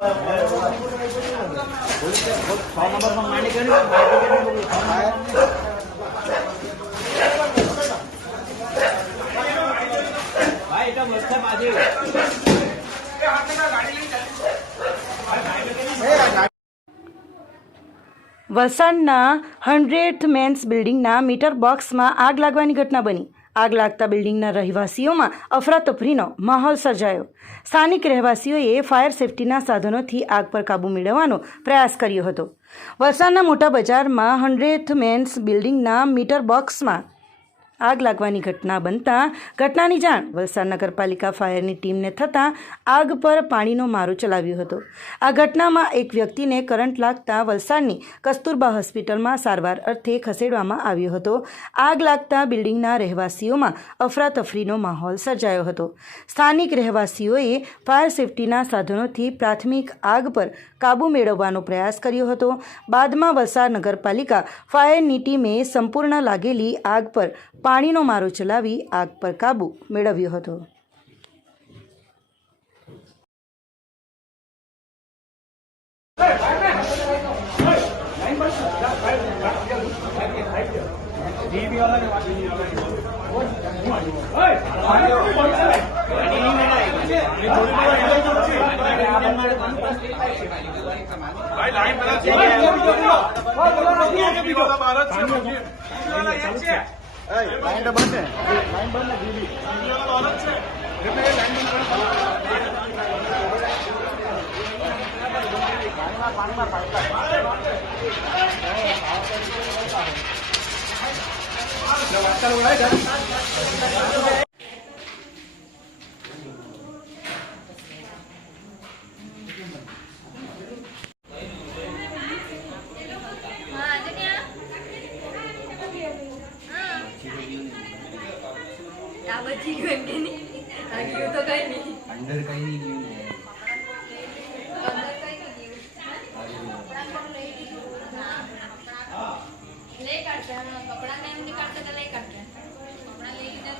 વલસાડના 100th men's બિલ્ડિંગના metre બોક્સમાં આગ લાગવાની ઘટના બની. આગ લાગતા બિલ્ડિંગના રહેવાસીઓમાં અફરાતફરીનો માહોલ સર્જાયો. સ્થાનિક રહેવાસીઓએ ફાયર સેફટીના સાધનોથી આગ પર કાબૂ મેળવવાનો પ્રયાસ કર્યો હતો. વલસાડના મોટા બજારમાં 100th મેન્સ બિલ્ડિંગના મીટર બોક્સમાં આગ લાગવાની ઘટના બનતા ઘટનાની જાણ વલસાડ નગરપાલિકા ફાયરની ટીમને થતાં આગ પર પાણીનો મારો ચલાવ્યો હતો. આ ઘટનામાં એક વ્યક્તિને કરંટ લાગતા વલસાડની કસ્તુરબા હોસ્પિટલમાં સારવાર અર્થે ખસેડવામાં આવ્યો હતો. આગ લાગતા બિલ્ડિંગના રહેવાસીઓમાં અફરાતફરીનો માહોલ સર્જાયો હતો. સ્થાનિક રહેવાસીઓએ ફાયર સેફટીના સાધનોથી પ્રાથમિક આગ પર કાબૂ મેળવવાનો પ્રયાસ કર્યો હતો. બાદમાં વલસાડ નગરપાલિકા ફાયરની ટીમે સંપૂર્ણ લાગેલી આગ પર પાણીનો મારો ચલાવી આગ પર કાબૂ મેળવ્યો હતો. लाइन बंद है, लाइन बंद है दीदी। बची गई के नहीं आगे तो कहीं नहीं अंदर कहीं नहीं गई अंदर कहीं नहीं ले काटते हैं कपड़ा नहीं निकालते तो ले काटते हैं कपड़ा ले लेते